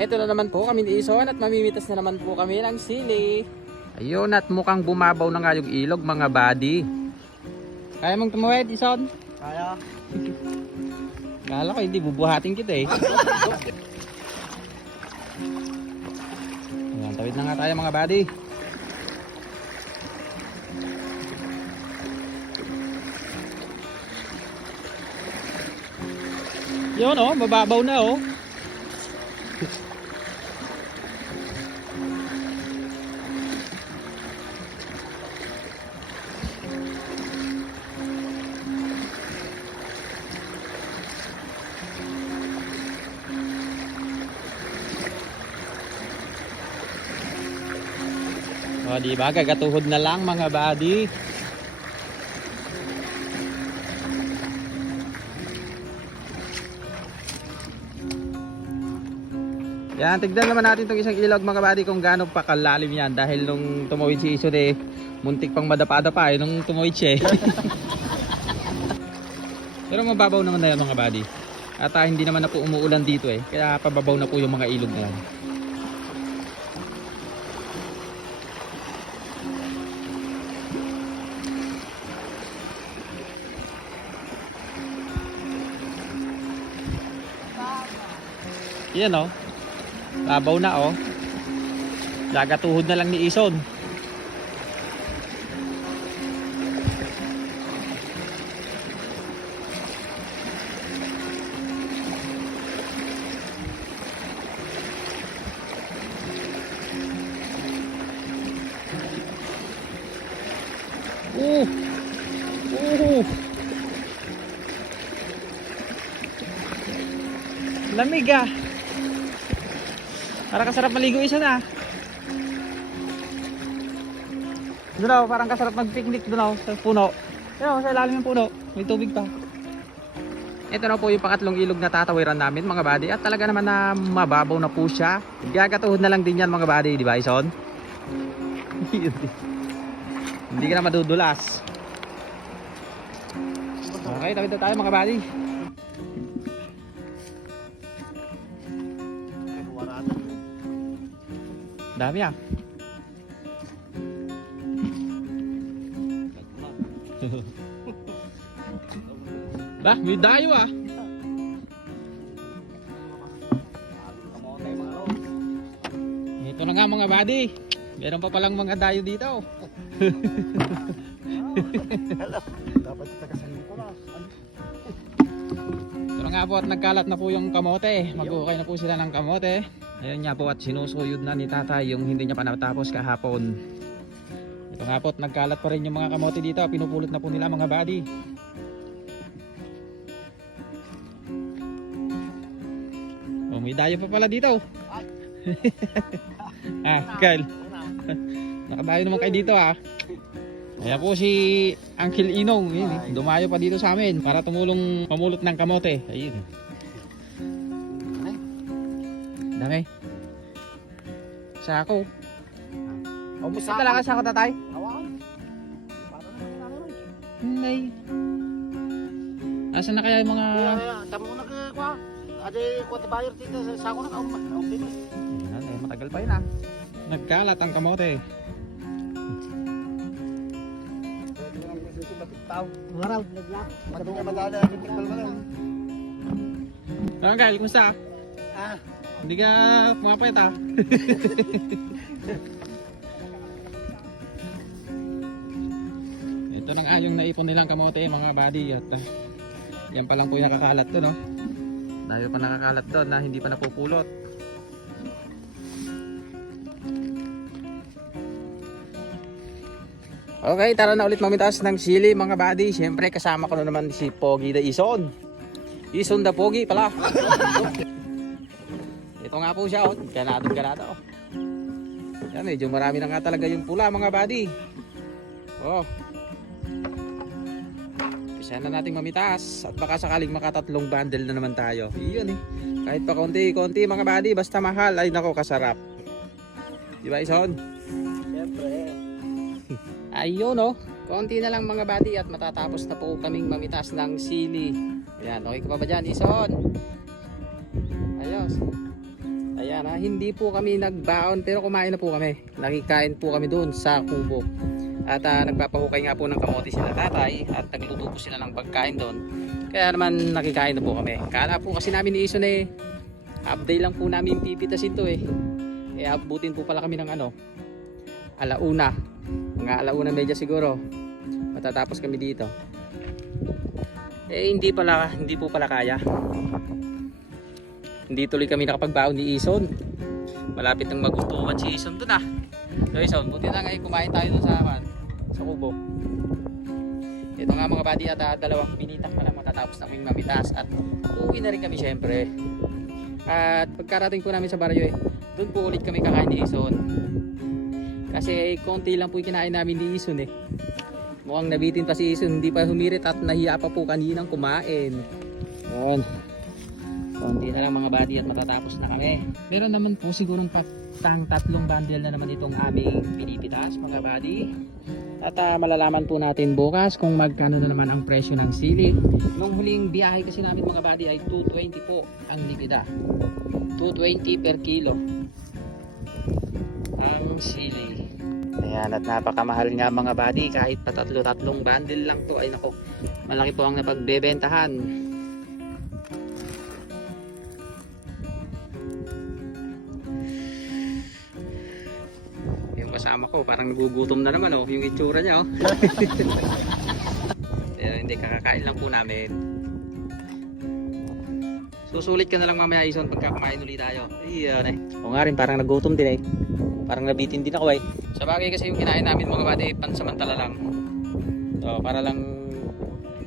Ito na naman po kami ni Ison at mamimitas na naman po kami ng sili. Ayun, at mukhang bumabaw na nga yung ilog mga buddy. Kaya mong tumawid, Ison? Kaya. Kala ko hindi bubuhatin kita eh. Ayan, tawid na nga tayo mga buddy. Yun oh, mababaw na oh. O, diba? Gagatuhod na lang mga buddy. Yan, tignan naman natin itong isang ilog mga buddy kung gaano pa kalalim yan. Dahil nung tumawid si Ison eh, muntik pang madapa-dapa eh nung tumawid siya eh. Pero mababaw naman na yan mga buddy. At hindi naman na po umuulan dito eh. Kaya pababaw na po yung mga ilog na yan. Yan oh. Babaw na oh. Gagatuhod na lang ni Ison. Lamig ah. Parang kasarap maligo isa na. Doon ako, parang kasarap mag-picnic doon ako sa puno. Ayun, sa ilalim ng puno. May tubig pa. Ito na po yung pangatlong ilog na tatawiran namin mga buddy. At talaga naman na mababaw na po siya. Gagatuhod na lang din yan mga buddy. Di ba Ison? Hindi ka na madudulas. Okay, tawid na tayo mga buddy. Dami ah. Bah, may dayo ah. Ito na nga mga buddy. Meron pa palang mga dayo dito. Dapat takasan ko na. Ito na nga po at nagkalat na po yung kamote. Mag-ukay na po sila ng kamote. Ayun nga po at sinusuyod na ni tatay yung hindi niya pa natapos kahapon. Ito nga po at nagkalat pa rin yung mga kamote dito. Pinupulot na po nila mga buddy. Oh, may dayo pa pala dito. Ah, Kyle. Nakadayo naman kayo dito ah. Kaya po si Uncle Inong dumayo pa dito sa amin para tumulong pamulot ng kamote. Ayun. Dami. Sako. O, Ito talaga sako tatay? Hawakan. Hindi. Asan na kaya yung mga... Tamo na kwa. Ade kwa bayar dito sa sako na kaum. Yan, eh, matagal pa yun ah. Nagkalat ang kamote. Maraw, lagla. Madunga madala ang tikbal mo lang. Uncle, kumusta? Ah, Hindi ka pumapayat ah. Ito na nga yung naipon nilang kamote mga buddy. At yan pa lang po yung nakakalat doon no? Dahil pa nakakalat doon na hindi pa napupulot. Okay, tara na ulit mamitas ng sili mga buddy. Siyempre kasama ko na naman si Pogi the Ison. Ison the Pogi pala. Ito nga po siya, oh. Ganado. Oh. Yan, medyo marami na nga talaga yung pula mga buddy. Oh. Isa na nating mamitas. At baka sakaling makatatlong bundle na naman tayo. Iyon eh. Kahit pa konti-konti mga buddy, basta mahal. Ay nako, kasarap. Diba Ison? siyempre. Ayun oh. Konti na lang mga buddy at matatapos na po kaming mamitas ng sili. Ayan, okay ka pa ba dyan Ison? Ayos. Ayan. Ayan ha, hindi po kami nagbaon pero kumain na po kami. Nakikain po kami doon sa kubo. At nagpapahukay nga po ng kamote sila tatay at nagluto po sila ng pagkain doon. Kaya naman nakikain na po kami. Kala po kasi namin ni Ison half day lang po namin pipitasin to abutin po pala kami ng alauna. Mga alauna medya siguro. Matatapos kami dito. Hindi po pala kaya. Hindi tuloy kami nakapagbaon ni Ison. Malapit nang magustuhan si Ison doon So Ison, buti na ngayon kumain tayo doon sa kubo. Ito nga mga buddy at dalawang binitak pa lang matatapos na kaming mamitas at uuwi na rin kami syempre. At pagkarating po namin sa baryo doon po ulit kami kakain ni Ison. Kasi konti lang po yung kinain namin ni Ison Mukhang nabitin pa si Ison, hindi pa humirit at nahiya pa po kaninang kumain. Yun. Konti na lang mga buddy at matatapos na kami. Meron naman po sigurong tatlong bundle na naman itong aming pinipitas mga buddy. At malalaman po natin bukas kung magkano na naman ang presyo ng sili. Nung huling biyahe kasi namin mga buddy ay 220 po ang likida. 220 per kilo ang sili. Ayan, at napakamahal nga mga buddy. Kahit pa tatlong bundle lang to ay nako, malaki po ang napagbebentahan. Yung kasama ko parang nagugutom na naman yung itsura niya Pero hindi, kakakain lang po namin. Susulit ka na lang mamaya Ison pagka kumain ulit tayo. Ayan O nga rin, parang nagutom din Parang nabitin din ako Sa bagay kasi yung kinain namin mga buddy pansamantala lang.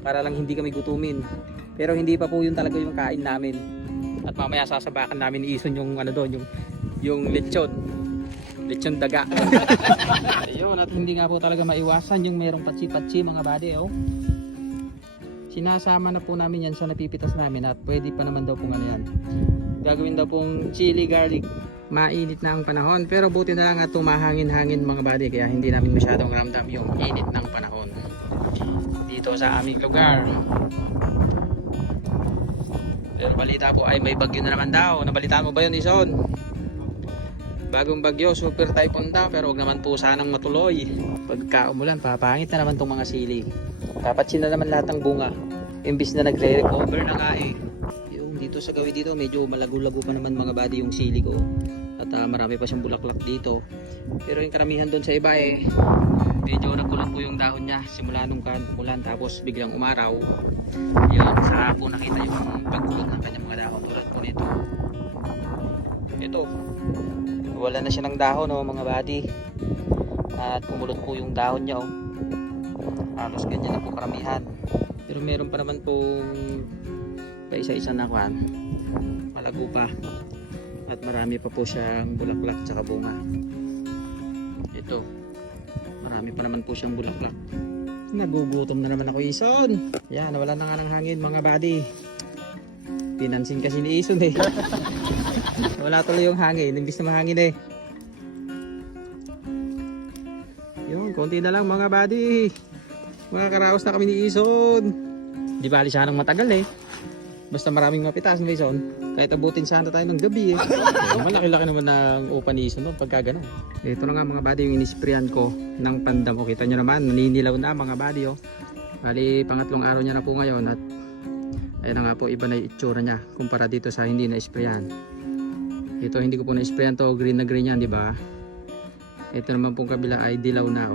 Para lang hindi kami gutumin. Pero hindi pa po yun talaga yung kain namin. At mamaya sasabakan namin ni Ison yung yung lechon. Lechon daga. Ayun, at hindi nga po talaga maiwasan yung merong patsi-patsi mga buddy Sinasama na po namin yan sa napipitas namin at pwede pa naman daw pong yan. Gagawin daw pong chili garlic. Mainit na ang panahon pero buti na lang at tumahangin-hangin mga buddy kaya hindi namin masyadong ramdam yung init ng panahon dito sa aming lugar. Pero balita po ay may bagyo na naman daw. Nabalitaan mo ba yun Ison? Bagong bagyo, super typhoon daw pero huwag naman po sanang matuloy. Pagka umulan papangit na naman tong mga sili. Papatsin na naman lahat ng bunga. Imbis na nagre-recover na nga Yung dito sa gawin dito medyo malago-lago pa naman mga buddy yung sili ko. At marami pa siyang bulaklak dito. Pero yung karamihan doon sa iba medyo nagkulot po yung dahon niya simula nung umulan tapos biglang umaraw. Yun, saka po nakita yung pagkulot ng kanyang mga dahon tulad po nito. Ito, wala na siya ng dahon mga buddy. At pumulot po yung dahon niya halos ganyan na po karamihan. Pero meron pa naman pong paisa-isa na malago pa. At marami pa po siyang bulaklak tsaka bunga. Ito, marami pa naman po siyang bulaklak. Nagugutom na naman ako Ison. Yan, nawala na nga ng hangin mga buddy. Pinansin kasi ni Ison Wala tuloy yung hangin, imbis na mahangin Yun, konti na lang mga buddy. Makakaraos na kami ni Ison. Di bali siya nang matagal Basta maraming mapitas ni Ison. Kahit abutin sana tayo ng gabi Malaki-laki naman ng upa ni Ison pagka gano'n. Ito na nga mga buddy yung inisprayan ko ng pandamo. Kita nyo naman, naninilaw na mga buddy Bali, pangatlong araw niya na po ngayon. At ayun na nga po, iba na yung itsura niya kumpara dito sa hindi na-sprayan. Ito hindi ko po na-sprayan to, green na green yan, di ba? Ito naman pong kabila ay dilaw na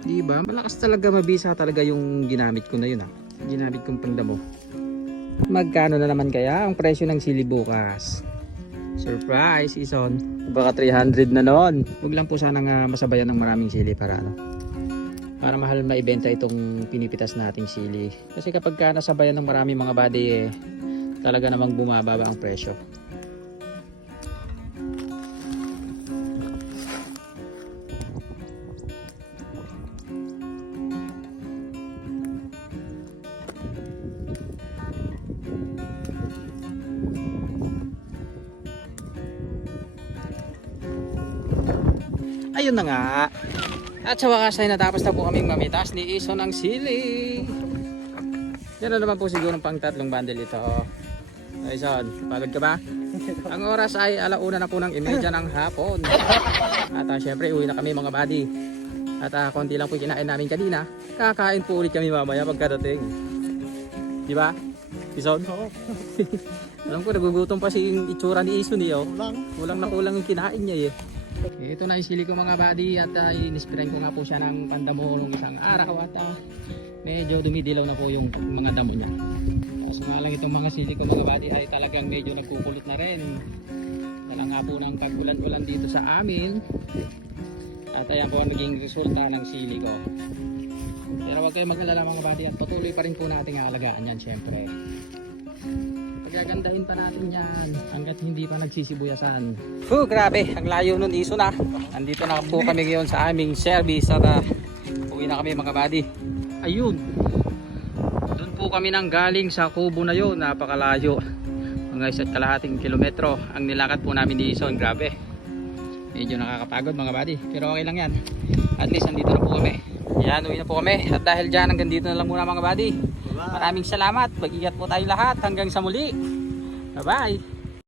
di ba? Malakas talaga, mabisa talaga yung ginamit ko na yun Ginamit kong pandamo. Magkano na naman kaya ang presyo ng sili bukas? Surprise, Ison. Baka 300 na noon. Huwag lang po sanang masabayan ng maraming sili para para mahal maibenta itong pinipitas nating sili. Kasi kapag nasabayan ng maraming mga body talaga namang bumababa ang presyo. Ayun na nga. At sa wakas ay natapos na po kaming mamitas ni Ison ng sili. Yan na naman po siguro pang 3 bundle ito. Ison, pagod ka ba? Ang oras ay 1:30 ng hapon. At syempre uwi na kami mga buddy. At konti lang po kinain namin kanina. Kakain po ulit kami mamaya pagkadating. Di ba? Ison? Oo. Alam ko nagugutom pa si yung itsura ni Ison eh. Oh. Ulang. Kulang na kulang yung kinain niya eh. Ito na isili ko mga buddy at inispirain ko nga po siya ng pandamo nung isang araw at medyo dumidilaw na po yung mga damo niya. Kaso nga lang itong mga sili ko mga buddy ay talagang medyo nagkukulot na rin. Dala nga po ng pag-ulan-ulan dito sa amin. At ayan po ang naging resulta ng sili ko. Pero huwag kayong mag-alala mga buddy at patuloy pa rin po natin aalagaan yan syempre. Pagagandahin pa natin yan hanggat hindi pa nagsisibuyasan. Grabe, ang layo nun iso na. Andito na po kami ngayon sa aming service at uwi na kami mga buddy. Ayun, doon po kami nang galing sa kubo na yun, napakalayo. Mga 1.5 kilometro ang nilakad po namin ni Ison. Grabe, medyo nakakapagod mga buddy, pero okay lang yan. At least andito na po kami. Yan, uwi na po kami. At dahil dyan, hanggang dito na lang muna mga buddy. Maraming salamat. Mag-ingat po tayo lahat. Hanggang sa muli. Bye-bye.